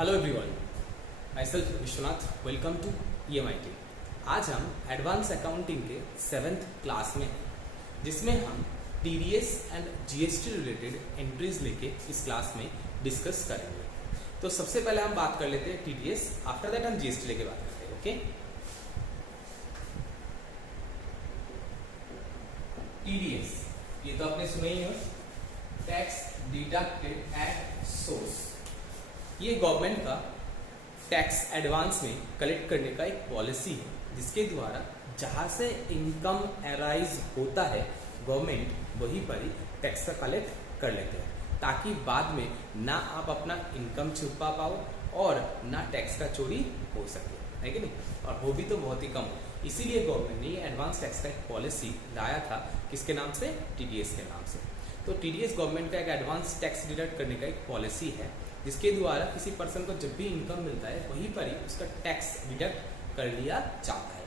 Hello everyone, myself Vishwanath. Welcome to EMIT। आज हम advance accounting के 7th क्लास में हैं, जिसमें हम TDS and GST related entries लेके इस क्लास में डिस्कस करेंगे। तो सबसे पहले हम बात कर लेते हैं TDS, आफ्टर दैट हम GST लेके बात करते हैं। ओके, TDS ये तो आपने सुना ही हो, टैक्स डिडक्टेड एट सोर्स। ये गवर्नमेंट का टैक्स एडवांस में कलेक्ट करने का एक पॉलिसी है, जिसके द्वारा जहां से इनकम अराइज होता है गवर्नमेंट वहीं पर ही टैक्स का कलेक्ट कर लेते हैं, ताकि बाद में ना आप अपना इनकम छुपा पाओ और ना टैक्स का चोरी हो सके, है कि नहीं, और वो भी तो बहुत ही कम हो। इसीलिए गवर्नमेंट ने एडवांस टैक्स का एक पॉलिसी लाया था, किसके नाम से? TDS के नाम से। तो TDS गवर्नमेंट का एक एडवांस टैक्स डिडक्ट करने का एक पॉलिसी है, जिसके द्वारा किसी पर्सन को जब भी इनकम मिलता है वहीं पर ही उसका टैक्स डिडक्ट कर लिया जाता है।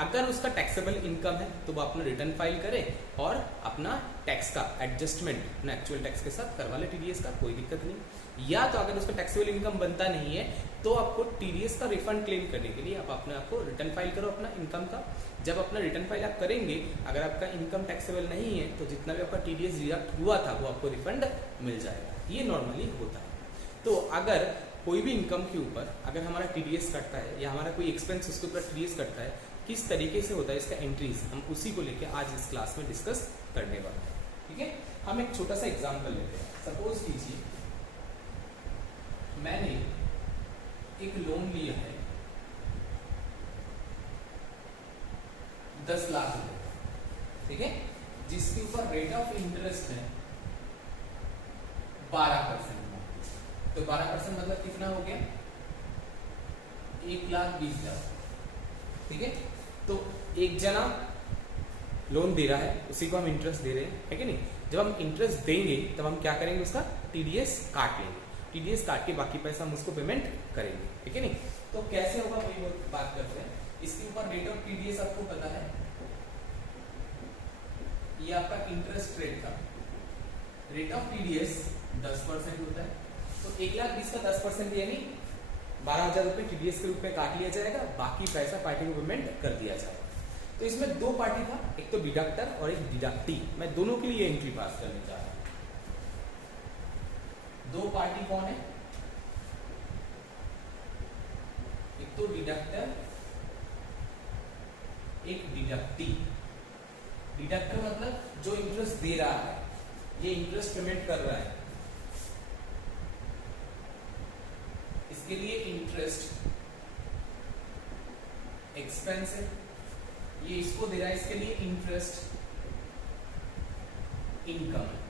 अगर उसका टैक्सेबल इनकम है तो वो अपना रिटर्न फाइल करे और अपना टैक्स का एडजस्टमेंट अपना एक्चुअल टैक्स के साथ करवा ले TDS का, कोई दिक्कत नहीं। या तो अगर उसका टैक्सेबल इनकम बनता नहीं है तो आपको TDS का रिफंड क्लेम करने के लिए आप अपने आपको रिटर्न फाइल करो अपना इनकम का। जब अपना रिटर्न फाइल आप करेंगे, अगर आपका इनकम टैक्सेबल नहीं है तो जितना भी आपका TDS डिडक्ट हुआ था वो आपको रिफंड मिल जाएगा। ये नॉर्मली होता है। तो अगर कोई भी इनकम के ऊपर अगर हमारा TDS कटता है या हमारा कोई एक्सपेंस उसके ऊपर TDS कटता है, किस तरीके से होता है इसका एंट्रीज, हम उसी को लेके आज इस क्लास में डिस्कस करने वाले हैं। ठीक है, हम एक छोटा सा एग्जांपल लेते हैं। सपोज कीजिए मैंने एक लोन लिया है 10 लाख रुपए, ठीक है, जिसके ऊपर रेट ऑफ इंटरेस्ट है 12%। तो 12% मतलब कितना हो गया? 1,20,000। ठीक है, तो एक जना लोन दे रहा है, उसी को हम इंटरेस्ट दे रहे हैं, है कि नहीं। जब हम इंटरेस्ट देंगे तब हम क्या करेंगे? उसका TDS काट लेंगे। TDS काट के बाकी पैसा हम उसको पेमेंट करेंगे, है कि नहीं। तो कैसे होगा वही बात करते हैं। इसके ऊपर रेट ऑफ TDS आपको पता है, ये आपका इंटरेस्ट रेट का रेट ऑफ TDS 10% होता है। तो 1,20,000 का 10% यानी 12,000 रुपए TDS के रूप में काट लिया जाएगा, बाकी पैसा पार्टी को पेमेंट कर दिया जाएगा। तो इसमें दो पार्टी था, एक तो डिडक्टर और एक डिडक्टी। मैं दोनों के लिए एंट्री पास करने जा रहा हूं। दो पार्टी कौन है? एक तो डिडक्टर, एक डिडक्टी। डिडक्टर मतलब जो इंटरेस्ट दे रहा है, ये इंटरेस्ट पेमेंट कर रहा है, इसके लिए इंटरेस्ट एक्सपेंस है, ये इसको दे रहा है, इसके लिए इंटरेस्ट इनकम है।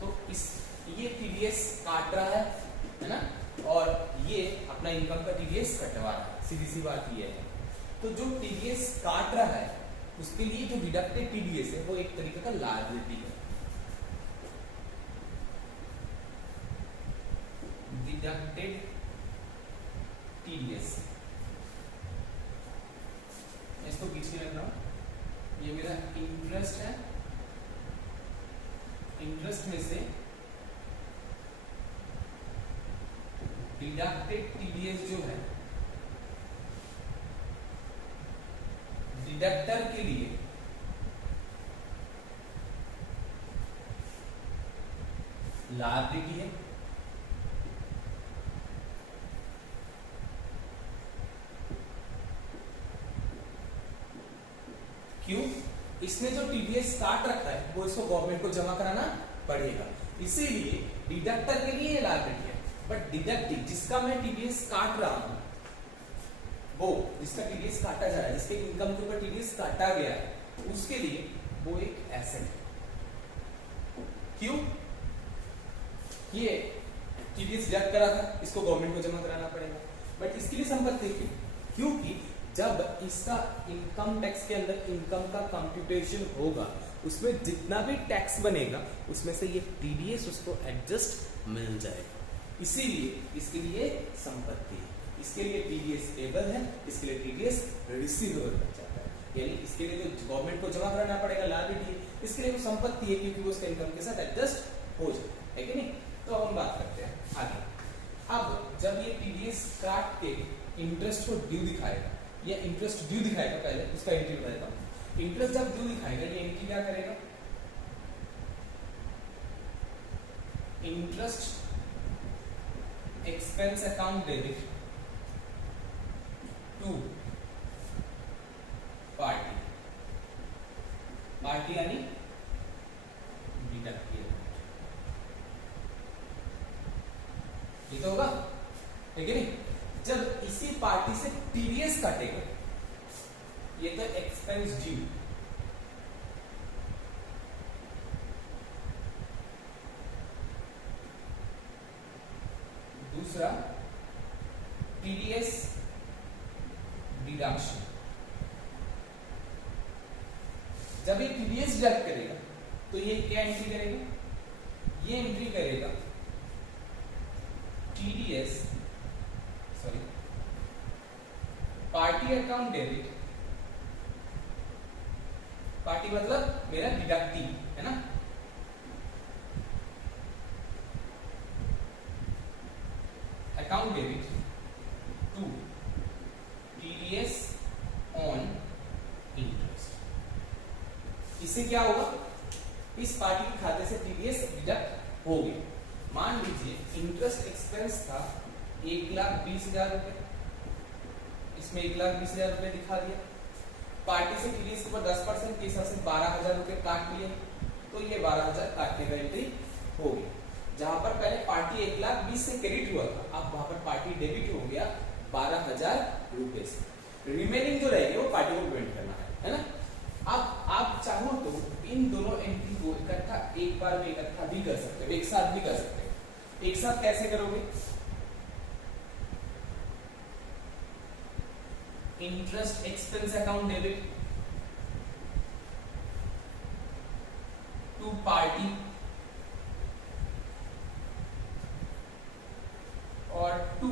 तो इस ये TDS काट रहा है ना, और ये अपना इनकम का TDS कटवा रहा है। सीधी सी बात ये है। तो जो TDS काट रहा है उसके लिए जो डिडक्टेड TDS है वो एक तरीके का लायबिलिटी है। डिडक्टेड TDS, मैं इसको बीच में रख रहा हूं। ये मेरा इंटरेस्ट है, इंटरेस्ट में से डिडक्टेड TDS जो है डिडक्टर के लिए लायबिलिटी है। क्यों? इसने जो TDS काट रखा है वो इसको गवर्नमेंट को जमा कराना पड़ेगा, इसीलिए डिडक्टर के लिए लायबिलिटी है। बट डिडक्टिव, जिसका मैं TDS काट रहा हूं, वो जिसका TDS काटा जा रहा है, जिसके इनकम के ऊपर TDS काटा गया है, उसके लिए वो एक एसेट है। क्यों? ये TDS डिडक्ट करा था, इसको गवर्नमेंट को जमा कराना पड़ेगा। बट इसके लिए संपत्ति क्यों? क्योंकि जब इसका इनकम टैक्स के अंदर इनकम का कंप्यूटेशन होगा, उसमें जितना भी टैक्स बनेगा उसमें से ये TDS उसको एडजस्ट मिल जाएगा, इसीलिए इसके लिए संपत्ति है। इसके लिए TDS पेबल है, इसके लिए TDS रिसीवेबल बन जाता है, यानी इसके लिए तो गवर्नमेंट को जमा कराना पड़ेगा, लायबिलिटी है, इसके लिए वो संपत्ति है क्योंकि वो उसके इनकम के साथ एडजस्ट हो जाए, है कि नहीं। तो अब हम बात करते हैं आगे। अब जब ये टीडीएस काट के इंटरेस्ट को ड्यू दिखाएगा, ये इंटरेस्ट ड्यू दिखाएगा, पहले उसका एंट्री बता देता हूं। इंटरेस्ट जब ड्यू दिखाएगा ये एंट्री क्या करेगा, interest expense account debit to party, party यानी डिडक्ट किया, ये तो होगा, है कि नहीं। जब इसी पार्टी से टीडीएस काटेगा, ये तो एक्सपेंस ड्यू, दूसरा टीडीएस डिडक्शन। जब ये टीडीएस डिडक्ट करेगा तो ये क्या एंट्री करेगा, ये एंट्री करेगा TDS sorry party account debit, party मतलब मेरा डिडक्टिव है ना, account debit to TDS on interest. इससे क्या होगा, इस पार्टी के खाते से टीडीएस डिडक्ट हो गया। मान लीजिए इंटरेस्ट एक्सपेंस था 1,20,000 रुपए, इसमें 1,20,000 रुपए दिखा दिया, पार्टी से टीडीएस के ऊपर 10% के हिसाब से 12,000 रुपए काट लिए, तो ये 12,000 काटने का एंट्री हो गई। जहां पर पहले पार्टी 1,20,000 से क्रेडिट हुआ था, अब वहां पर पार्टी डेबिट हो गया 12,000 रुपए से। रिमेनिंग जो रहेगी वो पार्टी को पेमेंट करना है ना। अब आप चाहो तो इन दोनों एंट्री को इकट्ठा एक बार में इकट्ठा भी कर सकते हो, एक साथ भी कर सकते हो। एक साथ कैसे करोगे, interest expense account debit to party और टू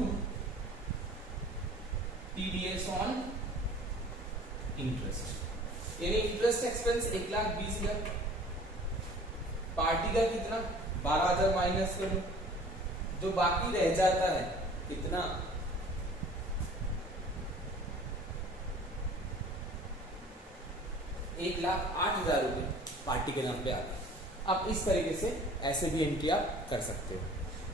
टीडीएस ऑन इंटरेस्ट, यानी इंटरेस्ट एक्सपेंस 1,20,000, पार्टी का कितना 12,000 माइनस करो, जो बाकी रह जाता है कितना 1,08,000 रुपए पार्टी के नाम पे आता है। अब इस तरीके से ऐसे भी एंट्री आप कर सकते हो।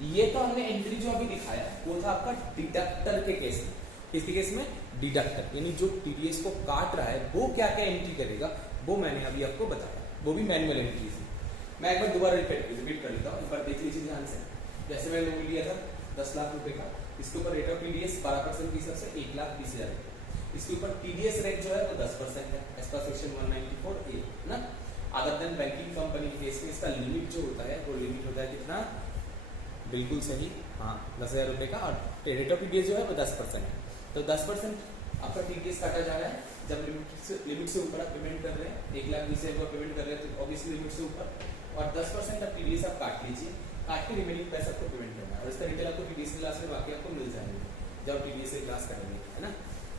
ये तो हमने एंट्री जो अभी दिखाया वो था आपका डिडक्टर के केस में। किसके केस में, डिडक्टर, यानी जो टीडीएस को काट रहा है वो क्या क्या एंट्री करेगा वो मैंने अभी आपको बताया, वो भी मैनुअल एंट्री थी। मैं एक बार दोबारा रिपीट कर लेता हूँ, एक बार देख लीजिए ध्यान से। जैसे मैंने लोन लिया था 10 लाख रुपए का, इसके ऊपर रेट ऑफ टीडीएस 12% के हिसाब से 1,20,000 रुपए, इसके ऊपर टीडीएस रेट जो है वो 10% है एज पर सेक्शन 194A ना। अदर देन बैंकिंग कंपनी के केस में इसका लिमिट जो होता है वो लिमिट होता है कितना, बिल्कुल सही, हाँ 10,000 रुपए का, और रेट ऑफ टीडीएस जो है वो 10% है। तो 10% आपका टीडीएस काटा जा रहा है। जब लिमिट से ऊपर आप पेमेंट कर रहे हैं, 1,20,000 रुपये पेमेंट कर रहे हैं तो ऑब्वियसली लिमिट से ऊपर, और 10% आप टीडीएस आप काट लीजिए, काट के रिमेनिंग पैसा आपको पेमेंट करना है, और इसका डिटेल आपको टीडीएस क्लास में बाकी आपको मिल जाएंगे जब टीडीएस क्लास करेंगे, है ना।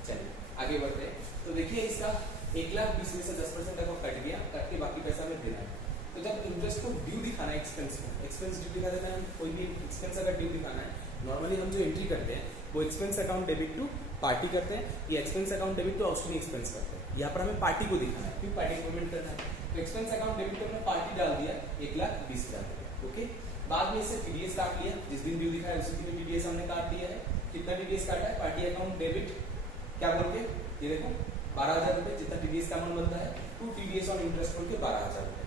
चलिए आगे बढ़ते हैं। तो देखिए इसका 1,20,000 में से 10% आपको कट गया, कट के बाकी पैसा हमें देना है। तो जब इंटरेस्ट को ड्यू दिखाना है, एक्सपेंस को, एक्सपेंस ड्यू दिखा देना है, कोई भी एक्सपेंस अगर ड्यू दिखाना है, नॉर्मली हम जो एंट्री करते हैं वो expense account debit to party करते हैं, ये expense account debit to outstanding expense करते हैं। यहाँ पर हमें पार्टी को दिखाना है, क्यों पार्टी को पेमेंट करना है, तो एक्सपेंस अकाउंट डेबिट को हमने पार्टी डाल दिया 1,20,000 रुपये, ओके। बाद में इससे टीडीएस काट लिया, जिस दिन ड्यू दिखाया उसी दिन टीडीएस हमने काट दिया है। कितना टीडीएस काटा है, पार्टी अकाउंट डेबिट क्या बोल के, ये देखो 12,000 रुपये जितना टीडीएस का अमाउंट बनता है, टू टीडीएस ऑन इंटरेस्ट बोल के 12,000 रुपये।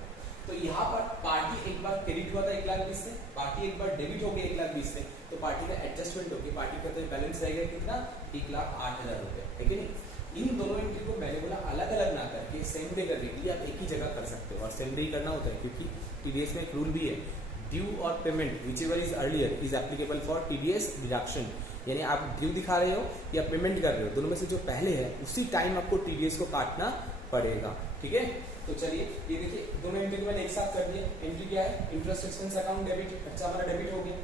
तो यहाँ पर पार्टी एक बार क्रेडिट हुआ था 1,20,000 से, पार्टी एक बार डेबिट हो गई 1,20,000 से, तो पार्टी का एडजस्टमेंट होकर पार्टी का तो बैलेंस रहेगा कितना, 1,08,000 रुपये, है कि नहीं। इन दोनों एंट्री को मैंने बोला अलग अलग ना करके सेम डे करने के लिए आप एक ही जगह कर सकते हो, और सेम डे ही करना होता है क्योंकि टीडीएस में एक रूल भी है, ड्यू और payment which ever is earlier is applicable for TDS deduction, यानी आप ड्यू दिखा रहे हो या पेमेंट कर रहे हो, दोनों में से जो पहले है उसी टाइम आपको टीडीएस को काटना पड़ेगा, ठीक है। तो चलिए ये देखिए दोनों एंट्री को मैंने एक साथ कर दिया। एंट्री क्या है, इंटरेस्ट एक्सपेंस अकाउंट डेबिट, अच्छा हमारा डेबिट हो गया,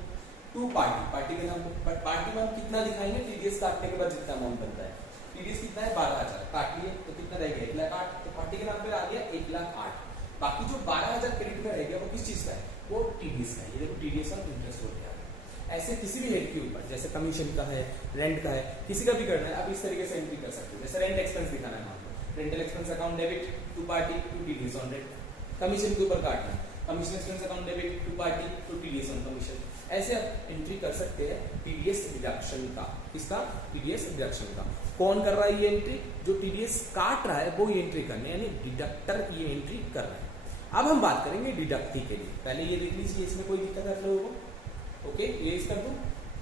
टू पार्टी, पार्टी के नाम पर, पार्टी में हम कितना दिखाएंगे, टीडीएस काटने के बाद जितना अमाउंट बनता है, टीडीएस कितना है 12,000, काट लिए तो कितना रह गया 1,08,000, तो पार्टी के नाम पे आ गया 1,08,000। बाकी जो 12,000 क्रेडिट में रह गया वो किस चीज का है, वो टीडीएस का है। ये देखो टीडीएस और इंटरेस्ट हो गया। ऐसे किसी भी हेड के ऊपर, जैसे कमीशन का है, रेंट का है, किसी का भी करना है, आप इस तरीके से एंट्री कर सकते हो। जैसे रेंट एक्सपेंस दिखाना है, मान लो rental expense account debit to party to TDS on rent, commission के ऊपर काटना है, commission expense account debit to party to TDS on commission. ऐसे आप एंट्री कर सकते हैं टीडीएस डिडक्शन का। किसका? टीडीएस डिडक्शन का। कौन कर रहा है ये एंट्री? जो टीडीएस काट रहा है वो ये एंट्री करनी है, यानी डिडक्टर ये एंट्री कर रहा है। अब हम बात करेंगे डिडक्टी के लिए। पहले ये देख लीजिए, इसमें कोई दिक्कत है आप लोगों को? ओके, इरेज कर दूं?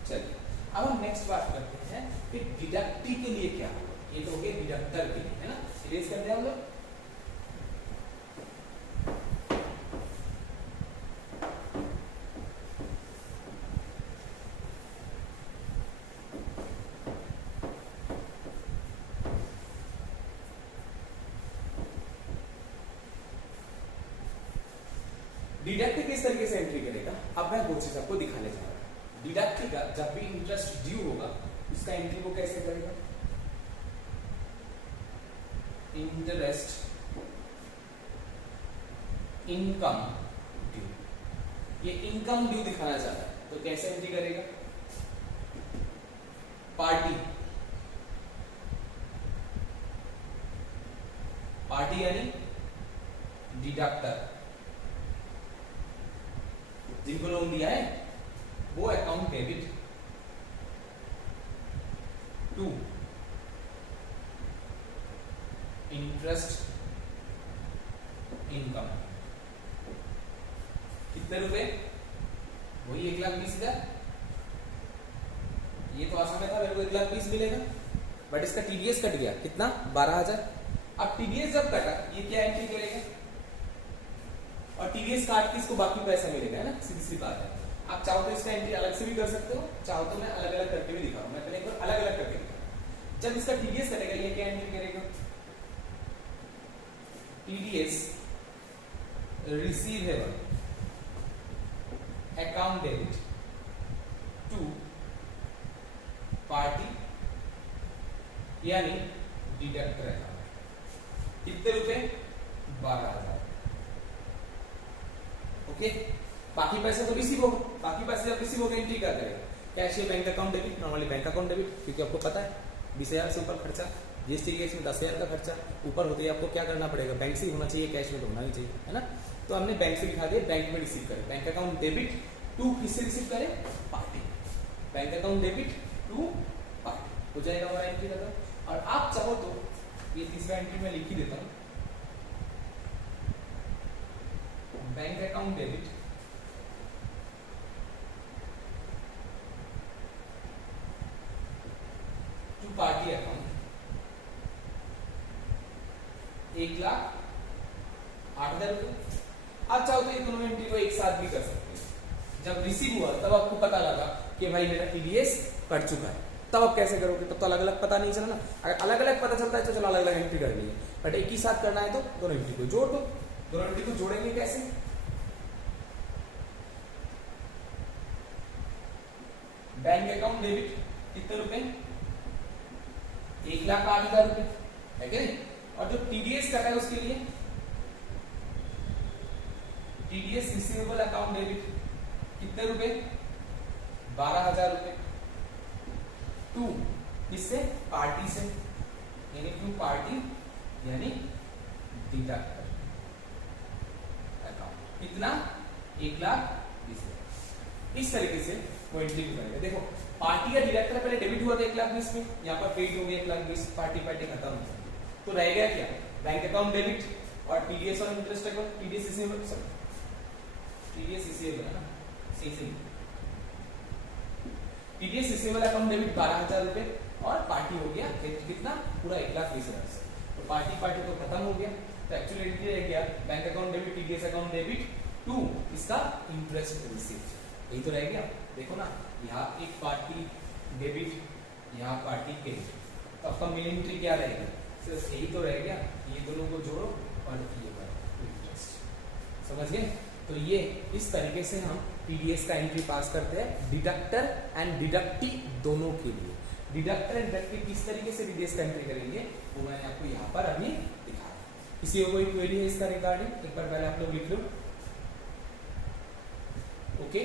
चलिए अब हम नेक्स्ट बात करते हैं कि डिडक्टी के लिए क्या होगा। ये तो हो गया डिडक्टर के लिए, है ना? इरेज करते हैं हम लोग। डिडक्टी किस तरीके से एंट्री करेगा, अब मैं वो चीज आपको दिखाने जा रहा हूं। डिडक्टी का जब भी इंटरेस्ट ड्यू होगा उसका एंट्री वो कैसे करेगा? इंटरेस्ट इनकम ड्यू, ये इनकम ड्यू दिखाना चाह रहा है तो कैसे एंट्री करेगा? पार्टी, पार्टी यानी डिडक्टर, जिनको लोन दिया है वो account debit to interest income. कितने रुपए? वही 1,20,000। ये तो आसान था, मेरे को 1,20,000 मिलेगा, बट इसका टीडीएस कट गया कितना? 12,000। अब टीडीएस जब कटा ये क्या एंट्री करेगा? और टीडीएस काट के इसको बाकी पैसा मिलेगा, है ना? सीधी सी बात है। आप चाहो तो इसका एंट्री अलग से भी कर सकते हो, चाहो तो मैं अलग अलग करके भी दिखाऊं। मैं पहले एक बार अलग अलग करके दिखाऊं। जब इसका टीडीएस कटेगा ये क्या एंट्री करेगा? TDS receivable account debit to party यानी डिडक्टर अकाउंट। कितने रुपए? 12,000। ओके, बाकी पैसे तो रिसीव होगा, बाकी पैसे जब रिसीव होगा एंट्री क्या करेगा? कैश या bank account debit, normally bank account debit, क्योंकि आपको पता है 20,000 से ऊपर खर्चा, जीएसटी केस में 10,000 का खर्चा ऊपर होते ही आपको क्या करना पड़ेगा? बैंक से ही होना चाहिए, कैश में तो होना नहीं चाहिए, है ना? तो हमने बैंक से दिखा दिया, बैंक में रिसीव करे, बैंक अकाउंट डेबिट टू किससे रिसीव करे? Party, bank account debit to party हो जाएगा हमारा एंट्री का। और आप चाहो तो ये तीसरा एंट्री में लिख ही देता हूं, bank account debit to party account 1,08,000 रुपए। आप चाहो तो ये दोनों एंट्री को एक साथ भी कर सकते हैं। जब रिसीव हुआ तब आपको पता लगा कि भाई मेरा टीडीएस कट चुका है, तब आप कैसे करोगे? तब तो अलग अलग पता नहीं चला ना। अगर अलग अलग पता चलता है तो चलो अलग अलग एंट्री कर लीजिए, बट एक ही साथ करना है तो दोनों एंट्री को जोड़ दो। दोनों एंट्री को जोड़ेंगे कैसे? बैंक अकाउंट डेबिट कितने रुपए? 1,08,000 रुपए, है क्या नहीं? और जो टीडीएस कर रहा है उसके लिए टीडीएस रिसीवेबल अकाउंट डेबिट कितने रुपए? 12,000 रुपए टू किससे? पार्टी से, यानी टू पार्टी यानी डिडक्टर अकाउंट। कितना? 1,20,000। इस तरीके से वो एंट्री करेगा। देखो पार्टी या डिडक्टर पहले डेबिट हुआ था 1,20,000 में, यहाँ पर क्रेडिट हो गया 1,20,000, पार्टी पार्टी खत्म हो गया। तो रह गया क्या? बैंक अकाउंट डेबिट और टीडीएस और interest account, TDS receivable, sorry TDS receivable है ना, सही टीडीएस रिसीवेबल अकाउंट डेबिट 12,000 रुपए और पार्टी हो गया कितना? पूरा 1,20,000 से। तो पार्टी पार्टी तो खत्म हो गया, तो एक्चुअली एंट्री रह गया bank account debit TDS account debit to इसका इंटरेस्ट रिसीव्ड, यही तो रह गया। देखो ना, यहाँ एक पार्टी डेबिट, यहाँ पार्टी क्रेडिट, तो आपका मेन एंट्री क्या रहेगा? सिर्फ यही तो रह गया, ये दोनों को जोड़ो और ये करो इंटरेस्ट। समझ गए? तो ये इस तरीके से हम टीडीएस का एंट्री पास करते हैं डिडक्टर एंड डिडक्टी दोनों के लिए। डिडक्टर एंड डिडक्टी किस तरीके से टीडीएस का एंट्री करेंगे वो मैंने आपको यहाँ पर अभी दिखाया। किसी को कोई क्वेरी है इसका रिगार्डिंग? एक बार पहले आप लोग लिख लो। ओके,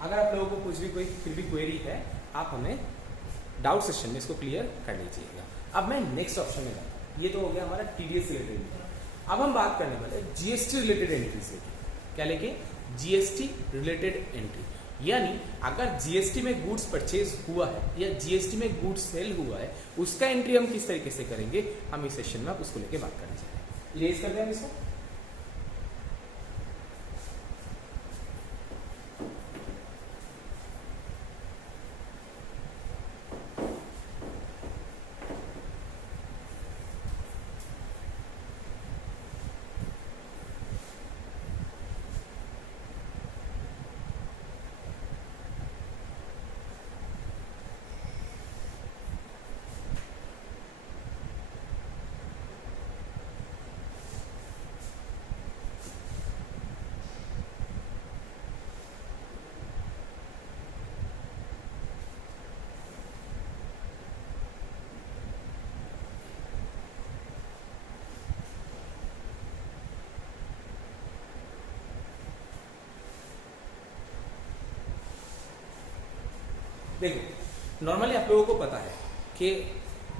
अगर आप लोगों को कुछ भी कोई फिर भी क्वेरी है, आप हमें डाउट सेशन में इसको क्लियर कर लीजिएगा। अब मैं नेक्स्ट ऑप्शन में जाता हूँ। ये तो हो गया हमारा टीडीएस रिलेटेड। अब हम बात करने वाले जीएसटी रिलेटेड एंट्रीज लेके। क्या लेके? GST related entry. यानी अगर जीएसटी में गुड्स परचेज हुआ है या जीएसटी में गुड्स सेल हुआ है, उसका एंट्री हम किस तरीके से करेंगे, हम इस सेशन में आप उसको लेके बात करने जा रहे हैं। इरेज कर दें हम इसको। देखो, नॉर्मली आप लोगों को पता है कि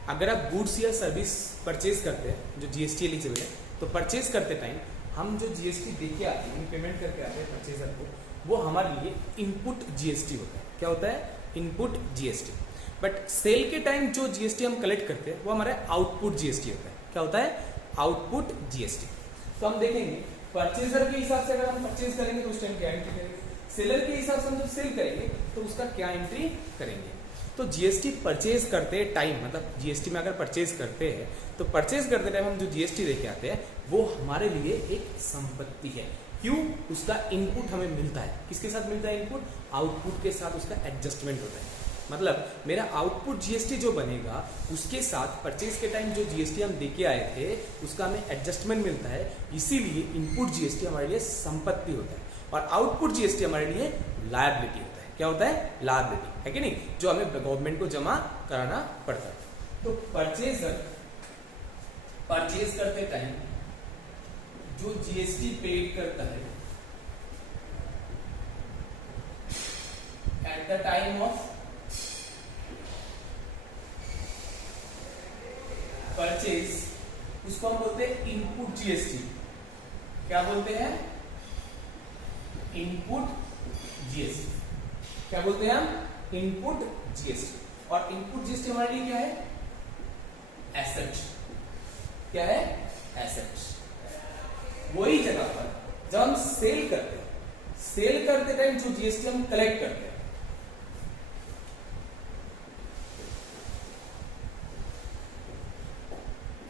अगर आप गुड्स या सर्विस परचेज करते हैं जो जीएसटी एलिजिबल है, तो परचेज करते टाइम हम जो जीएसटी देके आते हैं, पेमेंट करके आते हैं परचेजर को, वो हमारे लिए इनपुट जीएसटी होता है। क्या होता है? Input GST. बट सेल के टाइम जो जीएसटी हम कलेक्ट करते हैं वो हमारा आउटपुट जीएसटी होता है। क्या होता है? Output GST. तो हम देखेंगे परचेजर के हिसाब से अगर हम परचेज करेंगे तो उस टाइम क्या एंट्री करेंगे, सेलर के हिसाब से हम जब सेल करेंगे तो उसका क्या एंट्री करेंगे। तो जीएसटी परचेज करते टाइम, मतलब जीएसटी में अगर परचेज करते हैं तो परचेज करते टाइम हम जो जीएसटी देके आते हैं वो हमारे लिए एक संपत्ति है। क्यों? उसका इनपुट हमें मिलता है। किसके साथ मिलता है इनपुट? आउटपुट के साथ उसका एडजस्टमेंट होता है। मतलब मेरा आउटपुट जीएसटी जो बनेगा उसके साथ परचेज के टाइम जो जीएसटी हम देके आए थे उसका हमें एडजस्टमेंट मिलता है। इसीलिए इनपुट जीएसटी हमारे लिए संपत्ति होता है और आउटपुट जीएसटी हमारे लिए लायबिलिटी होता है। क्या होता है? लायबिलिटी है कि नहीं, जो हमें गवर्नमेंट को जमा कराना पड़ता है। तो परचेजर परचेज करते टाइम जो जीएसटी पेड करता है eight the time of purchase, उसको हम बोलते हैं इनपुट जीएसटी। क्या बोलते हैं? Input GST. क्या बोलते हैं हम? Input GST. और इनपुट जीएसटी हमारे लिए क्या है? एसेट। क्या है? एसेट। वही जगह पर जब हम सेल करते टाइम जो जीएसटी हम कलेक्ट करते हैं,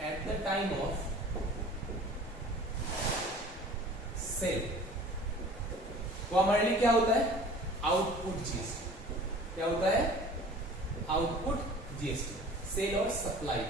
at the time of sale, वो हमारे लिए क्या होता है? Output GST. क्या होता है? Output GST. सेल और सप्लाई,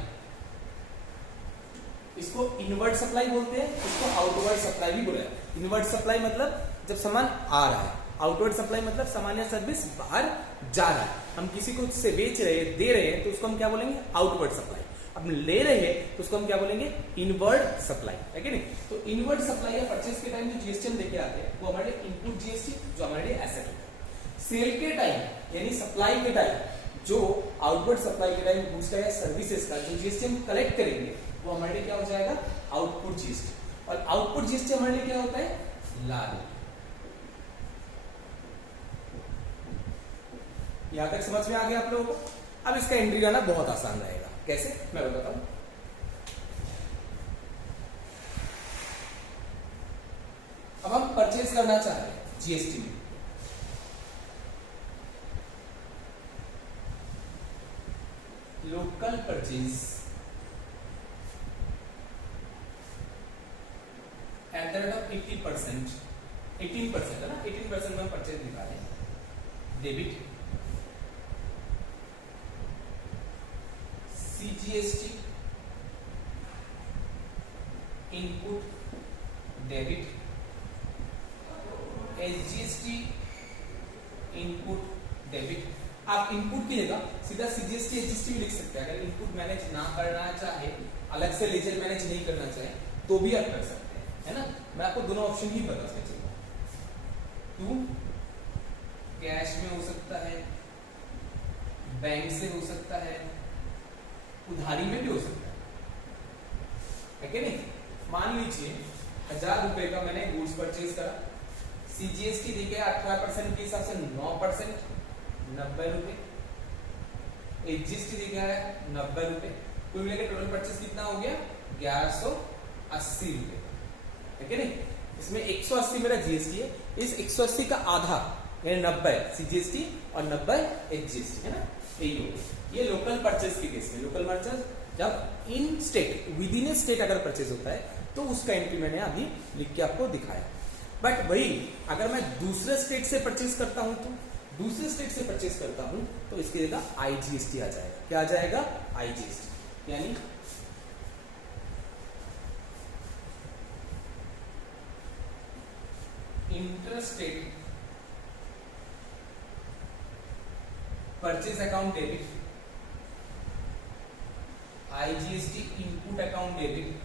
इसको इनवर्ड सप्लाई बोलते हैं, इसको आउटवर्ड सप्लाई भी बोला है। इनवर्ड सप्लाई मतलब जब सामान आ रहा है, आउटवर्ड सप्लाई मतलब सामान या सर्विस बाहर जा रहा है। हम किसी को से बेच रहे हैं, दे रहे हैं, तो उसको हम क्या बोलेंगे? Outward supply. अब ले रहे हैं तो उसको हम क्या बोलेंगे? इनवर्ड सप्लाई, है कि नहीं। तो इनवर्ड सप्लाई या परचेज के टाइम जो जीएसटी हम लेके आते हैं वो हमारे इनपुट जीएसटी, जो हमारे लिए एसेट होता है। सेल के टाइम यानी सप्लाई के टाइम, जो आउटवर्ड सप्लाई के टाइम गुड्स का या सर्विसेज का जो जीएसटी हम कलेक्ट करेंगे वो हमारे लिए क्या हो जाएगा? Output GST. और आउटपुट जीएसटी हमारे लिए क्या होता है? लाभ। यहां तक समझ में आ गया आप लोगों को? अब इसका एंट्री करना बहुत आसान रहेगा। कैसे? मैं बताता हूं। अब हम परचेज करना चाह रहे हैं जीएसटी में, local purchase at the rate of 80%, 18% है ना, 18% में हम परचेज निकालें, debit CGST input debit, SGST input debit. आप इनपुट की जगह सीधा सीजीएसटी एसजीएसटी भी लिख सकते हैं। अगर इनपुट मैनेज ना करना चाहे, अलग से लेजर मैनेज नहीं करना चाहे तो भी आप कर सकते हैं, है ना। मैं आपको दोनों ऑप्शन ही बता सकता हूं। टू कैश में हो सकता है, बैंक से हो सकता है, उधारी में भी हो सकता है कि नहीं। मान लीजिए 1000 रुपए का मैंने गुड्स परचेज करा, सीजीएसटी दी गया 18% के हिसाब से 9%, 90 रुपए, एचजीएसटी दी गया है 90 रुपए, कुल मिलाकर टोटल परचेज कितना हो गया 1180 रुपए, है कि नहीं। इसमें 180 मेरा जीएसटी है, इस 180 का आधा यानी 90 सीजीएसटी और 90 एचजीएसटी है ना, यही होगा। ये लोकल परचेज के केस में, लोकल परचेज जब इन स्टेट विद इन स्टेट अगर परचेज होता है तो उसका एंट्री मैंने अभी लिख के आपको दिखाया। बट वही अगर मैं दूसरे स्टेट से परचेज करता हूं तो दूसरे स्टेट से परचेज करता हूं तो इसकी जगह आईजीएसटी आ जाएगा। क्या आ जाएगा? आईजीएसटी, यानी interstate purchase account debit, IGST input account debit,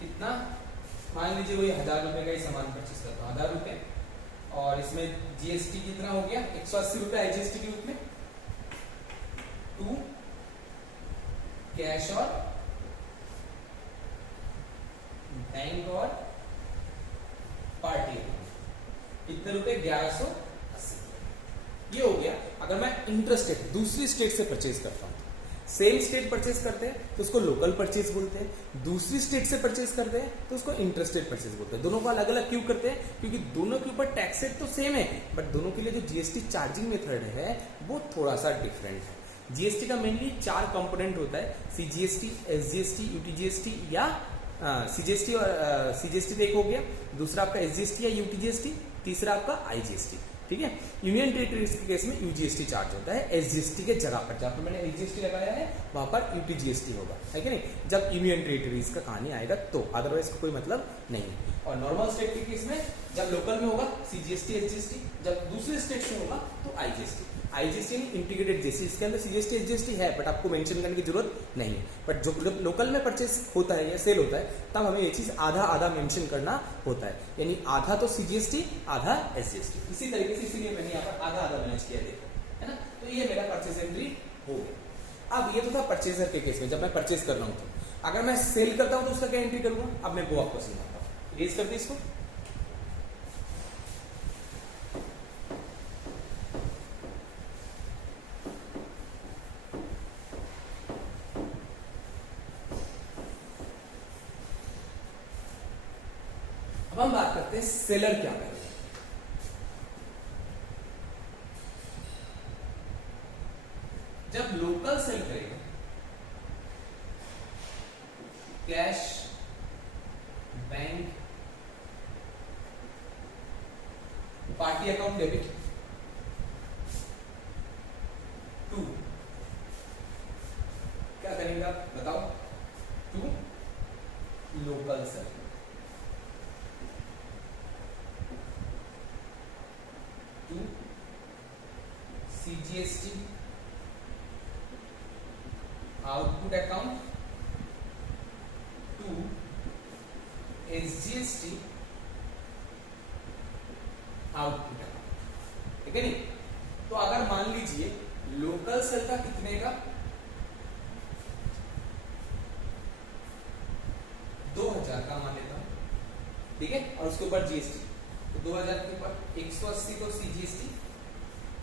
कितना, मान लीजिए वही 1000 रुपए का ही सामान परचेज करता हूं, 1000 रुपए, और इसमें जीएसटी कितना हो गया 180 रुपए आईजीएसटी के रूप में, टू कैश और बैंक और पार्टी कितने रुपए 1180। ये हो गया अगर मैं इंटरस्टेट दूसरी स्टेट से परचेज करता हूं। सेम स्टेट परचेज करते हैं तो उसको लोकल परचेज बोलते हैं, दूसरी स्टेट से परचेज करते हैं तो उसको इंटरस्टेट परचेज बोलते हैं। दोनों को अलग अलग क्यों करते हैं? क्योंकि दोनों के ऊपर टैक्स रेट तो सेम है, बट दोनों के लिए जो जीएसटी चार्जिंग मेथड है वो थोड़ा सा डिफरेंट है। जीएसटी का मेनली 4 कंपोनेंट होता है, सीजीएसटी, एसजीएसटी, यूटीजीएसटी या सीजीएसटी, और सीजीएसटी तो एक हो गया, दूसरा आपका एसजीएसटी या यूटीजीएसटी, तीसरा आपका आईजीएसटी। ठीक है, यूनियन टेरिटरीज के केस में यूजीएसटी चार्ज होता है एसजीएसटी के जगह पर, जहां पर मैंने एसजीएसटी लगाया है वहां पर यूटीजीएसटी होगा, है कि नहीं, जब यूनियन टेरिटरीज का कहानी आएगा तो, अदरवाइज कोई मतलब नहीं है। और नॉर्मल स्टेट के केस में जब लोकल में होगा सीजीएसटी एसजीएसटी, जब दूसरे स्टेट में होगा तो आईजीएसटी। आईजीएसटी इंटीग्रेटेड जीएसटी, इसके अंदर सीजीएसटी एसजीएसटी है बट आपको मेंशन करने की जरूरत नहीं है। बट जो लोकल में परचेज होता है या सेल होता है तब हमें ये चीज आधा आधा मेंशन करना होता है, यानी आधा तो सीजीएसटी आधा एसजीएसटी। इसी तरीके से इसीलिए मैंने यहाँ पर आधा आधा मैनेज किया, देखो, है ना। तो ये मेरा परचेज एंट्री हो गया। अब ये तो था परचेजर के केस में, जब मैं परचेज कर रहा हूँ तो। अगर मैं सेल करता हूँ तो उसका क्या एंट्री करूंगा, अब मैं वो आपको समझाता हूँ। रेज करते इसको, अब हम बात करते हैं सेलर क्या करेगा। जब लोकल सेल करेगा, cash, bank, party account debit, to क्या करेगा बताओ, to local sale, to CGST output account, to SGST output account, ठीक है नहीं। तो अगर मान लीजिए लोकल सेल का कितने का 2000 का मान लेता हूं, ठीक है, और उसके ऊपर जीएसटी, तो 2000 के ऊपर 180 तो सीजीएसटी,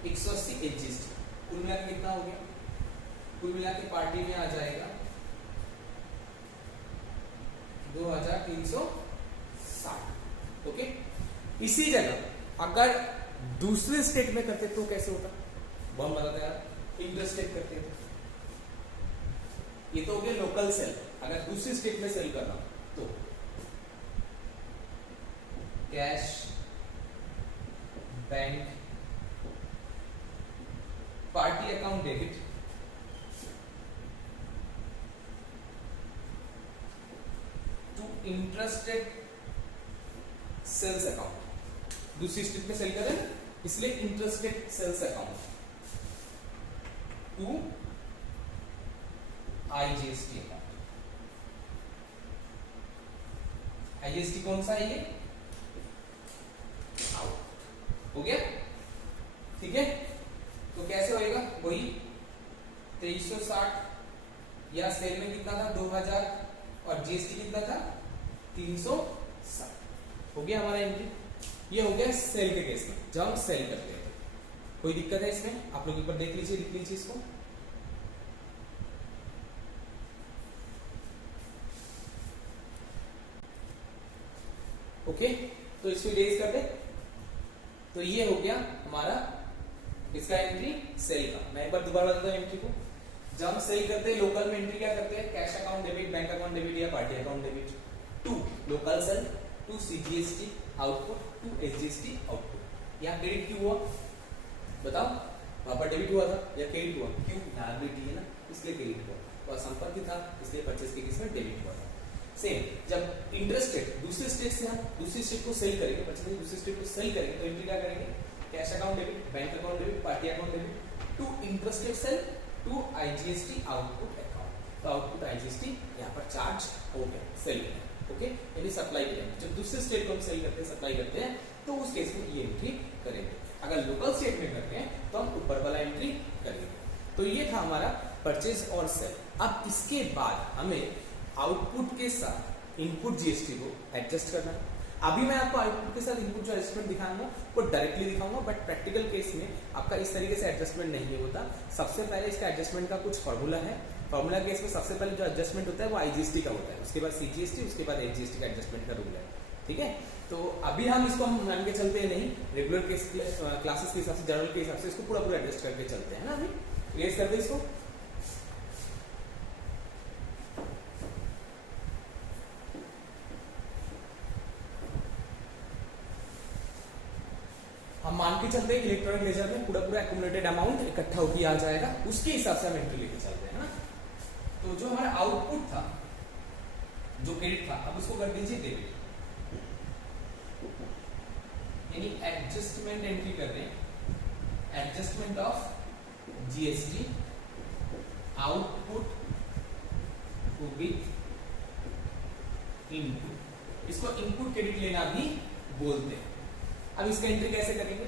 180 एचजीएसटी, कुल मिला के कितना हो गया, कुल मिला के पार्टी में आ जाएगा 2360। ओके, इसी जगह अगर दूसरे स्टेट में करते तो कैसे होता, वो हम बताते यार, इंटरस्टेट करते तो। ये तो हो गया लोकल सेल, अगर दूसरी स्टेट में सेल करना तो cash, bank, party account debit, to interstate sales account, दूसरी स्टेट में सेल करें इसलिए interstate sales account, to IGST account. IGST कौन सा है ये, हो गया, ठीक है। तो कैसे होएगा, वही 2360 या सेल में कितना था 2000 और जीएसटी कितना था 360। हो गया हमारा एंट्री। ये हो गया सेल के केस में, जब हम सेल करते हैं। कोई दिक्कत है इसमें? आप लोग एक बार देख लीजिए, लिख लीजिए इसको। ओके, तो इसको इरेज कर दे। तो ये हो गया हमारा इसका एंट्री सेल का। मैं एक बार दोबारा बताता हूं एंट्री को। जब हम सेल करते हैं लोकल में एंट्री क्या करते हैं, cash account debit, bank account debit या party account debit to local sale to CGST output to SGST output. यहाँ क्रेडिट क्यों हुआ बताओ? वहां पर डेबिट हुआ था या क्रेडिट हुआ? क्यों? लायबिलिटी है ना, इसलिए क्रेडिट हुआ। और संपत्ति था इसलिए परचेज के केस में डेबिट हुआ था। सेम जब इंटरेस्टेड दूसरे स्टेट से हम दूसरी स्टेट को सेल करेंगे, परचेज दूसरी स्टेट को सेल करेंगे, तो एंट्री क्या करेंगे, cash account debit, bank account debit, party account debit to interstate sale to IGST output account. तो आउटपुट आईजीएसटी यहाँ पर चार्ज हो गया सेल में। ओके, यानी सप्लाई करेंगे। जब दूसरे स्टेट को हम सेल करते हैं, सप्लाई करते हैं, तो उस केस में ये एंट्री करेंगे। अगर लोकल स्टेट में करते हैं तो हम ऊपर वाला एंट्री करेंगे। तो ये था हमारा परचेज और सेल। अब इसके बाद हमें आउटपुट के साथ इनपुट जीएसटी को एडजस्ट करना है। अभी मैं आपको आउटपुट के साथ इनपुट जो एडजस्टमेंट दिखाऊंगा वो डायरेक्टली दिखाऊंगा, बट प्रैक्टिकल केस में आपका इस तरीके से एडजस्टमेंट नहीं होता। सबसे पहले इसका एडजस्टमेंट का कुछ फॉर्मूला है। फॉर्मूला केस में सबसे पहले जो एडजस्टमेंट होता है वो आईजीएसटी का होता है, उसके बाद सीजीएसटी, उसके बाद एचजीएसटी का एडजस्टमेंट का रूल है, ठीक है। तो अभी हम इसको हम मान के चलते हैं नहीं, रेगुलर केस क्लासेस के हिसाब से, जनरल के हिसाब से इसको पूरा एडजस्ट करके चलते हैं ना। अभी रेस कर दे इसको। हम मान के चलते हैं कि इलेक्ट्रॉनिक लेजर में पूरा एक्यूमुलेटेड अमाउंट इकट्ठा होकर आ जाएगा, उसके हिसाब से हम एंट्री लेके चलते हैं ना। तो जो हमारा आउटपुट था, जो क्रेडिट था, अब उसको कर दीजिए डेबिट, यानी एडजस्टमेंट एंट्री कर रहे हैं। Adjustment of GST output with input, इसको इनपुट क्रेडिट लेना भी बोलते हैं। अब इसका एंट्री कैसे करेंगे,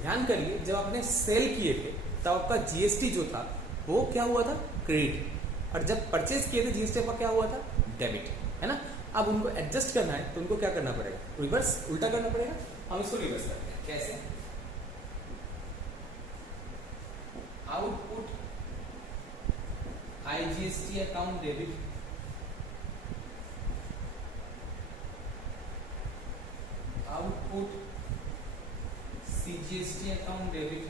ध्यान करिए। जब आपने सेल किए थे तब आपका जीएसटी जो था वो क्या हुआ था, क्रेडिट, और जब परचेज किए थे जीएसटी आपका क्या हुआ था, डेबिट, है ना। अब उनको एडजस्ट करना है तो उनको क्या करना पड़ेगा, रिवर्स, उल्टा करना पड़ेगा। हम इसको रिवर्स करते हैं, कैसे, output IGST account debit output CGST account debit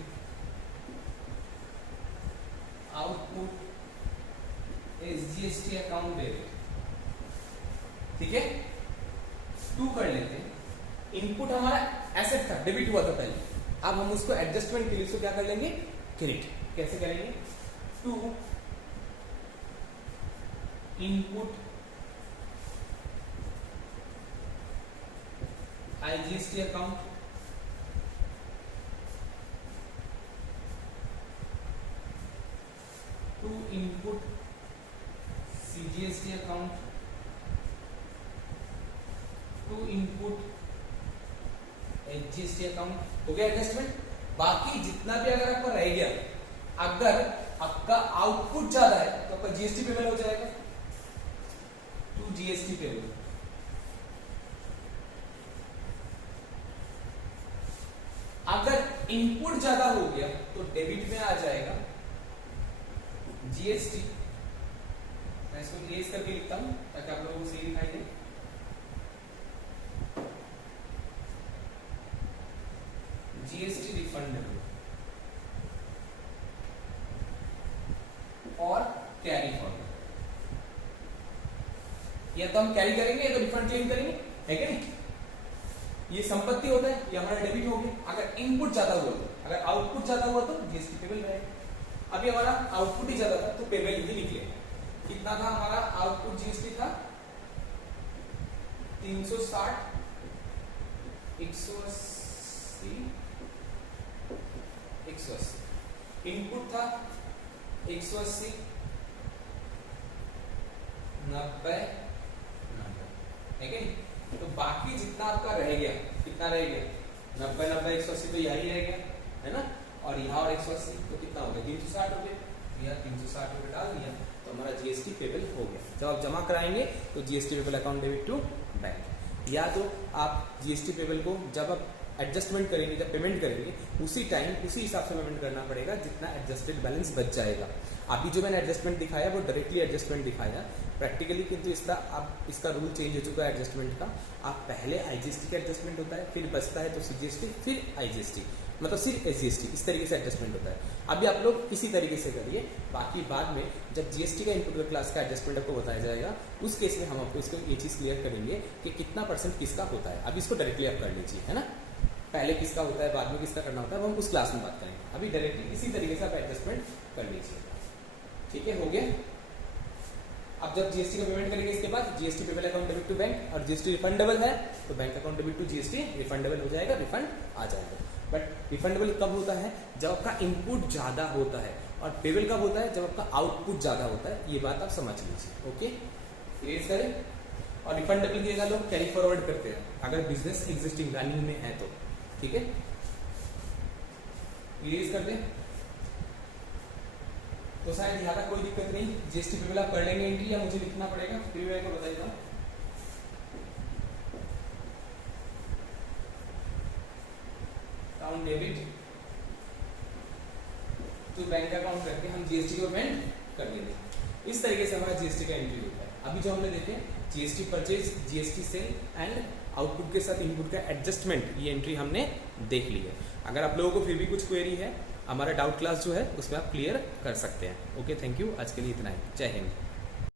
output SGST account debit, ठीक है। टू कर लेते हैं। इनपुट हमारा एसेट था, डेबिट हुआ था पहले, अब हम उसको एडजस्टमेंट के लिए उसको क्या कर लेंगे, क्रेडिट। कैसे करेंगे, to input IGST account to input CGST account to input SGST account. हो गया एडजस्टमेंट। बाकी जितना भी अगर आपका रह गया, अगर आपका आउटपुट ज्यादा है तो आपका जीएसटी पेबल हो जाएगा, टू जीएसटी पेबल। अगर इनपुट ज्यादा हो गया तो डेबिट में आ जाएगा जीएसटी। मैं इसको इरेज करके लिखता हूं ताकि आप लोगों को सही दिखाई दे। जीएसटी रिफंड और कैरी फॉरवर्ड, या तो हम कैरी करेंगे या तो रिफंड क्लेम करेंगे, है क्या नहीं। ये संपत्ति होता है, ये हमारा डेबिट हो गया। अगर इनपुट ज्यादा हुआ तो, अगर आउटपुट ज्यादा हुआ तो जीएसटी पेबल रहेगा। अभी हमारा आउटपुट ही ज्यादा था तो पेबल ही निकलेगा। कितना था हमारा आउटपुट, जीएसटी था 360, 180, 180। इनपुट था 180, 90, 90, है क्या नहीं। तो बाकी जितना आपका रह गया, कितना रह गया, 90 90 180 तो यही रह गया है ना, और यहाँ और 180 तो कितना हो गया 360 रुपये, यहाँ 360 रुपये डाल दिया तो हमारा जीएसटी पेबल हो गया। जब आप जमा कराएंगे तो GST payable account debit to bank, या तो आप जीएसटी पेबल को जब आप एडजस्टमेंट करेंगे, जब पेमेंट करेंगे उसी टाइम उसी हिसाब से पेमेंट करना पड़ेगा जितना एडजस्टेड बैलेंस बच जाएगा। अभी जो मैंने एडजस्टमेंट दिखाया वो डायरेक्टली एडजस्टमेंट दिखाया प्रैक्टिकली, किंतु इसका रूल चेंज हो चुका है एडजस्टमेंट का। आप पहले आईजीएसटी का एडजस्टमेंट होता है, फिर बचता है तो सीजीएसटी, फिर आईजीएसटी, मतलब सिर्फ एसजीएसटी, इस तरीके से एडजस्टमेंट होता है। अभी आप लोग इसी तरीके से करिए, बाकी बाद में जब जीएसटी का इनपुट क्लास का एडजस्टमेंट आपको बताया जाएगा उस केस में हम आपको इसको ये चीज़ क्लियर करेंगे कि कितना % किसका होता है। अभी इसको डायरेक्टली आप कर लीजिए, है ना, पहले किसका होता है बाद में किसका करना होता है वो हम उस क्लास में बात करेंगे। अभी डायरेक्टली इसी तरीके से आप एडजस्टमेंट कर लीजिए, ठीक है, हो गया। अब जब जीएसटी का पेमेंट करेंगे इसके बाद GST payable account debit to bank, और जीएसटी रिफंडेबल है तो bank account debit to GST refundable हो जाएगा, रिफंड आ जाएगा। बट रिफंडेबल कब होता है? जब आपका इनपुट ज्यादा होता है, और पेबल कब होता है? जब आपका आउटपुट ज्यादा होता है। ये बात आप समझ लीजिए, ओके, क्लियर करें। और रिफंडेबल की जगह लोग कैरी फॉरवर्ड करते हैं अगर बिजनेस एग्जिस्टिंग रनिंग में है तो, ठीक है, क्लियर कर दें तो शायद ज़्यादा कोई दिक्कत नहीं। जीएसटी पेबल आप कर लेंगे एंट्री, या मुझे लिखना पड़ेगा फिर मैं को बता देता हूँ। अकाउंट डेबिट तो बैंक अकाउंट करके हम जीएसटी को पेमेंट कर देंगे। इस तरीके से हमारा जीएसटी का एंट्री होता है। अभी जो हमने देखे GST purchase, GST cell and output के साथ इनपुट का एडजस्टमेंट, ये एंट्री हमने देख ली है। अगर आप लोगों को फिर भी कुछ क्वेरी है, हमारा डाउट क्लास जो है उसमें आप क्लियर कर सकते हैं। ओके, थैंक यू, आज के लिए इतना ही, जय हिंद।